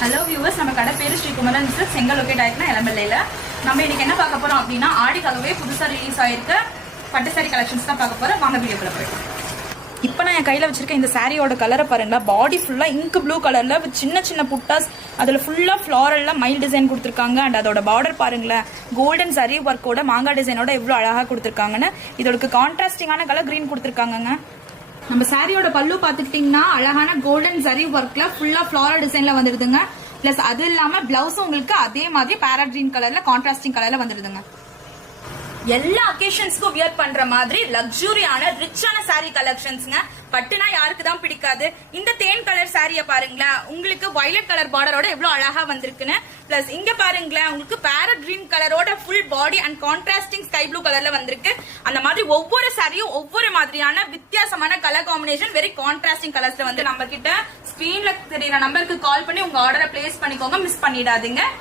Hello viewers, நம்ம கடை பேரு ஸ்ரீகுமரன் செங்கல் லொகேட் ஆயிருக்குன்னா இளம்பிள்ளையில. நம்ம இன்னைக்கு என்ன பார்க்க போறோம் அப்படின்னா, ஆடிக்காகவே புதுசா ரிலீஸ் ஆயிருக்க பட்டு சாரி கலெக்ஷன்ஸ் தான் பார்க்க போறோம். வாங்க வீடியோக்குள்ள போயிடும். இப்போ நான் என் கையில் வச்சிருக்க இந்த சாரியோட கலரை பாருங்களா. பாடி ஃபுல்லாக இங்க் ப்ளூ கலரில் வித் சின்ன சின்ன புட்டாஸ், அதில் ஃபுல்லாக ஃப்ளாரல்லாம் மைல் டிசைன் கொடுத்துருக்காங்க. அண்ட் அதோட பார்டர் பாருங்களேன், கோல்டன் சரி ஒர்க்கோட மாங்காய் டிசைனோட எவ்வளோ அழகாக கொடுத்துருக்காங்கன்னு. இதோட கான்ட்ராஸ்டிங்கான கலர் கிரீன் கொடுத்துருக்காங்க. நம்ம சாரியோட பல்லு பார்த்துக்கிட்டிங்கன்னா அழகான கோல்டன் சரி ஒர்க்ல ஃபுல்லாக ஃப்ளாரல் டிசைன்ல வந்துடுதுங்க. பிளஸ் அது இல்லாமல் பிளவுஸும் உங்களுக்கு அதே மாதிரி பேரா கிரீன் கலர்ல கான்ட்ராஸ்டிங் கலர்ல வந்துடுதுங்க. எல்லா அக்கேஷன்ஸ்க்கும் வியர் பண்ற மாதிரி லக்ஸூரியான ரிச்சான சாரி கலெக்ஷன்ஸ்ங்க. பட்டுனா யாருக்கு தான் பிடிக்காது. இந்த தேன் கலர் சாரிய பாருங்களேன், உங்களுக்கு வயலட் கலர் பார்டரோட எவ்வளவு அழகா வந்திருக்குன்னு. பிளஸ் இங்க பாருங்களேன், உங்களுக்கு பேரட் கிரீன் கலரோட full body and contrasting sky blue கலர்ல வந்திருக்கு. அந்த மாதிரி ஒவ்வொரு சாரியும் ஒவ்வொரு மாதிரியான வித்தியாசமான கலர் காம்பினேஷன், வெரி கான்ட்ராஸ்டிங் கலர்ஸ்ல வந்து நம்ம கிட்ட ஸ்கிரீன்ல தெரியுற நம்பருக்கு கால் பண்ணி உங்க ஆர்டரை பிளேஸ் பண்ணிக்கோங்க. மிஸ் பண்ணிடாதீங்க.